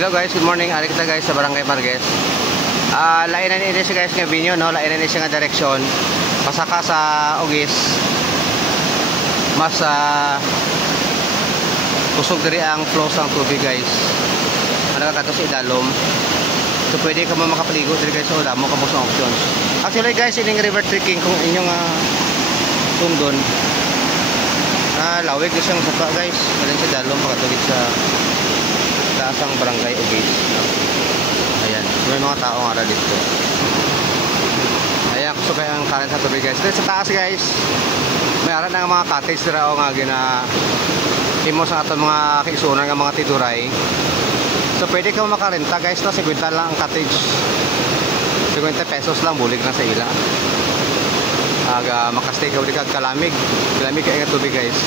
Hello guys, good morning. Ari kita guys sa Barangay Marquez. Lainan ini siya guys nga binyo no, lainan ini siya nga direksyon. Pasaka sa Ugis. Mas kusog diri ang flow sang tubig guys. Ano ka kato sa idalom. So pwede ka makapaligo diri guys sa damo kamo sa options. Actually guys, ining river trekking kung inyong tundon. Lawig isang saka guys. Galing sa dalom pagkatugid sa taasang barangay Ugis. Ayan, may mga tao nga dito. Ayan, gusto kayo ang current sa tubig guys. Dito sa taas guys, may aran ng mga cottage dira o nga gina himo sa aton mga kaigsunan nga mga tiduray. So pwede ka makarenta guys, no? 50 lang ang cottage. 50 pesos lang, bulig na sa ila. Makastay ka ulit kalamig. Kalamig ka nga tubig guys.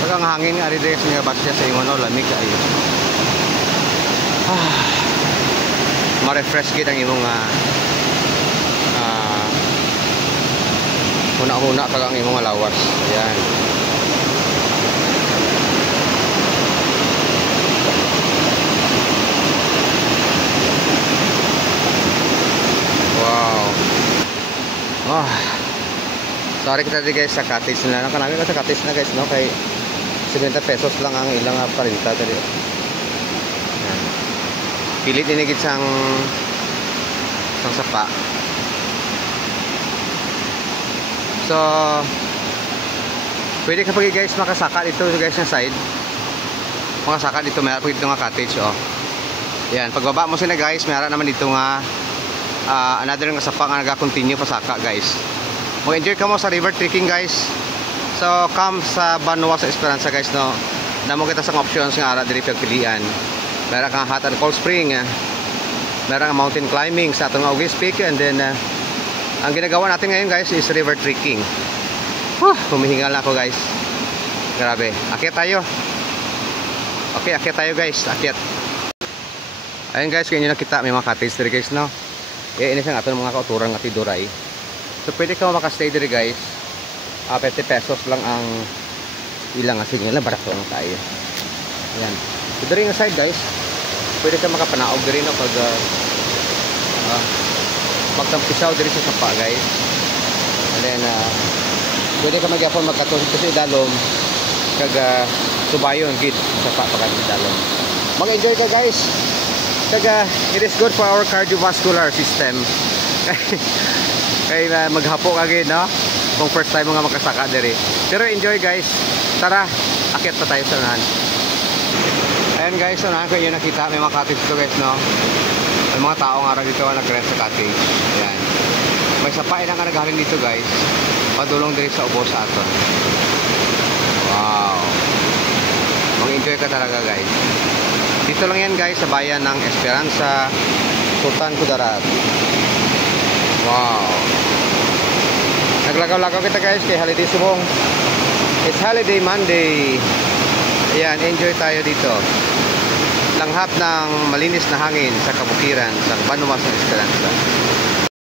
Pag ang hangin nga rin sa mga basya sa inyo, no? Lamig ka iyo. Ma-refresh gid ang imong una-una kag ang imong lawas. Ayan. Wow. Sorry kita guys sa cottage nila. Kanami ka sa cottage na guys, no? Kay 70 pesos lang ang ilang parinta dali. Pilit inigit sang sapa. So pwede kapag guys makasaka dito guys ng side. Makasaka dito, mayroon dito nga cottage oh. Yan, pagbaba mo sila guys, mayroon naman dito nga another nga sapa nga naga-continue pasaka guys. Mag-enjoy ka mo sa river trekking guys. So come sa Banwa sa Esperanza guys, no. Damo kita sang options nga ara diri pagpilian. Meron kang hot and cold spring, meron kang mountain climbing sa atong Ugis Peak, and then ang ginagawa natin ngayon guys is river trekking. Humihingal na ako guys. Grabe, akyat tayo. Okay, akyat tayo guys, akyat. Ayun guys, kung inyo nakita may mga cottage diri guys, no. Ini sang atong mga kauturan nga tiduray. So pwede ka makastay diri guys. 50 pesos lang ang ilang asin nila, barato na tayo. Ayan. So diri nga side guys, pwede ka makapanaog diri no pag magtampisaw diri sa sapa guys. And then pwede ka magyapon magkatuhid sa idalom kag subayon gid sa sapa pag idalom. Mag-enjoy ka guys. Kag it is good for our cardiovascular system. Kay maghapo ka gid no kung first time mo nga makasaka diri. Pero enjoy guys. Tara, akyat pa tayo sa unahan. Ayan guys, unahan ko yung nakita may mga cottage dito guys, no. May mga tao nga rin dito na nag-rent sa cottage. Ayan. May sapain na nga nagaling dito guys. Padulong diri sa ubos sa aton. Wow. Mag-enjoy ka talaga guys. Dito lang yan guys sa bayan ng Esperanza, Sultan Kudarat. Wow. Naglagaw-lagaw kita guys kay Holiday Subong. It's Holiday Monday. Ayan, enjoy tayo dito. Langhap ng malinis na hangin sa kabukiran sa Banwa sa Esperanza.